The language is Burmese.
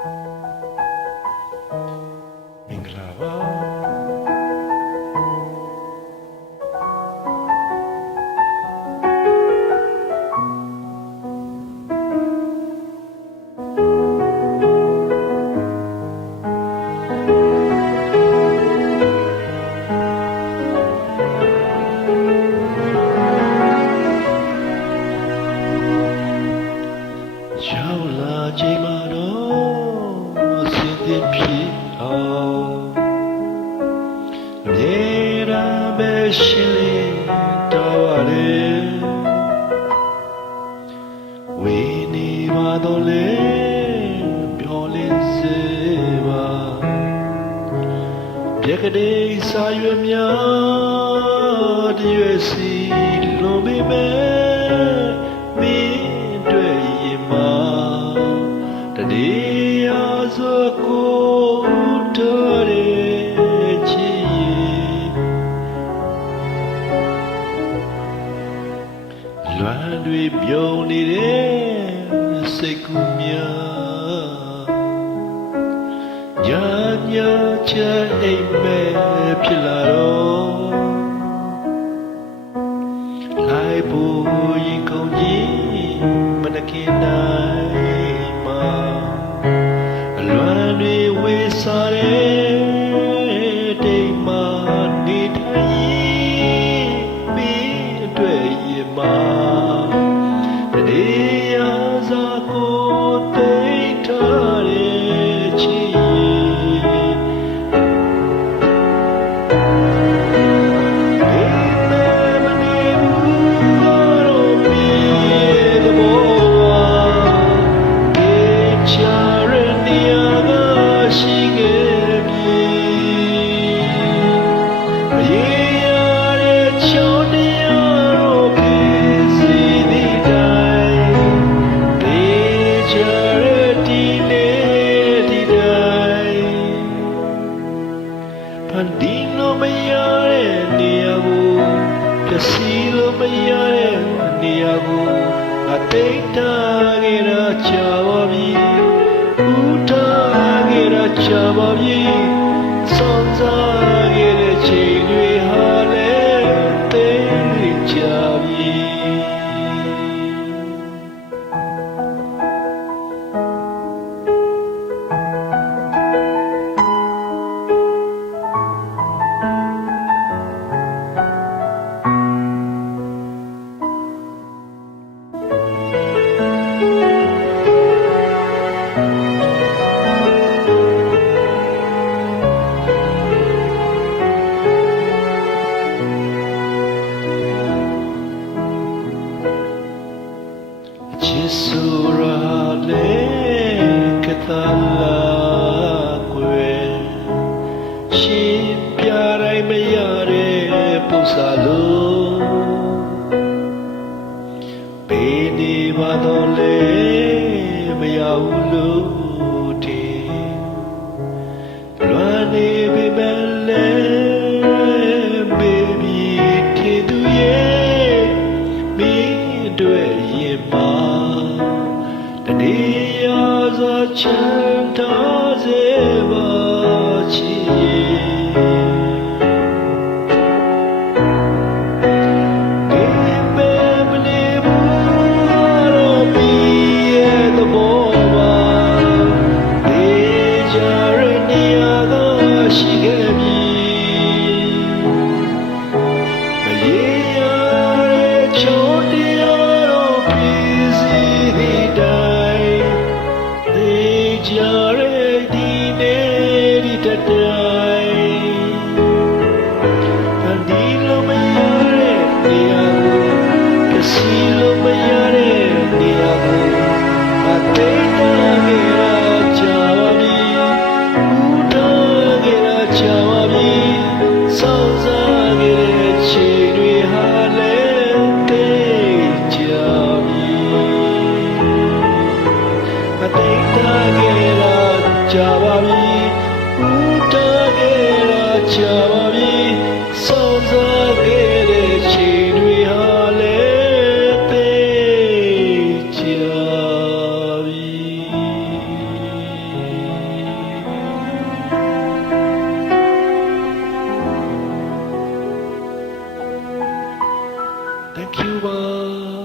မင်္ဂလာပါရောက်လာချိန်မှာတော့စင်သင်ဖြစ်အောင်အမြဲတမ်းပဲရှင်းလင်းတော်ရတယ်ဝေနေပါတော့လေပြောလင်းစေပါပြက်ကလေးစာရွက်များတရွယ်စီလွန်ပေမဲ့မင်းတွေ့ရင်မတရားစွာကိုတော်ရဲ့ချစ်လွမ်းတွေပြုံးနေတဲ့စိတ်ကူးများညာညာချမ်းအိမ်မဲ့ဖြစ်လာတော့လိုက်ဖို့ရင်ကုန်ကြီးမနှခင်နိုင်မှာအလွမ်းတွေဝေးစားတဲ့တိမ်မာနေထိုင်ပြီးအတွက်ရင်မှာတရားစာကိုသိထားတဲ့ချစ်ဖန်တီးလို့မရတဲ့နေရာကိုပျက်စီးလို့မရတဲ့နေရာကိုအတိတ်ထားခဲ့တာကြာပါပြီဦးထားခဲ့တာကြာပါပြီစောင့်စားခဲ့တဲ့ချိန်တွေဟာလည်းသိကြပြီချစ်ဆိုရလေကတလာကွယ်ရှင်းပြတိုင်းမရတဲ့ပုံစံလို့ပေးနေပါတော့လေမရဘူးလို့ဒီလွမ်းနေပေမဲ့လေbaby ထင်သူရဲ့မင်းတွေ့ရင်ပါတရားစွာချမ်းသာစေပါချစ်ဒီပဲမနေဘူးတော့ပြီးရဲ့သဘောပါဒီကြရနေရသာရှိခဲ့ပြီမရေရတဲ့ချိုးတရားတော့ပြီးစီသည်တိုင်းကြာရဒီနေဒီတိုင်းဖန်တီးလို့မရတဲ့နေရာကိုပျက်စီးလို့မရတဲ့နေရာကိုအသိထားခဲ့တာကြာပါပြီဦးထားခဲ့တာကြာပါပြီစောင့်စားခဲ့တဲ့ချိန်တွေဟာလည်းသိကြပြီအသိထားခဲ့တာကြာပါပြီဦးထားခဲ့တာကြာပါပြီစောင့်စားခဲ့တဲ့ချိန်တွေဟာလည်းသိကြပြီ Thank you ပါ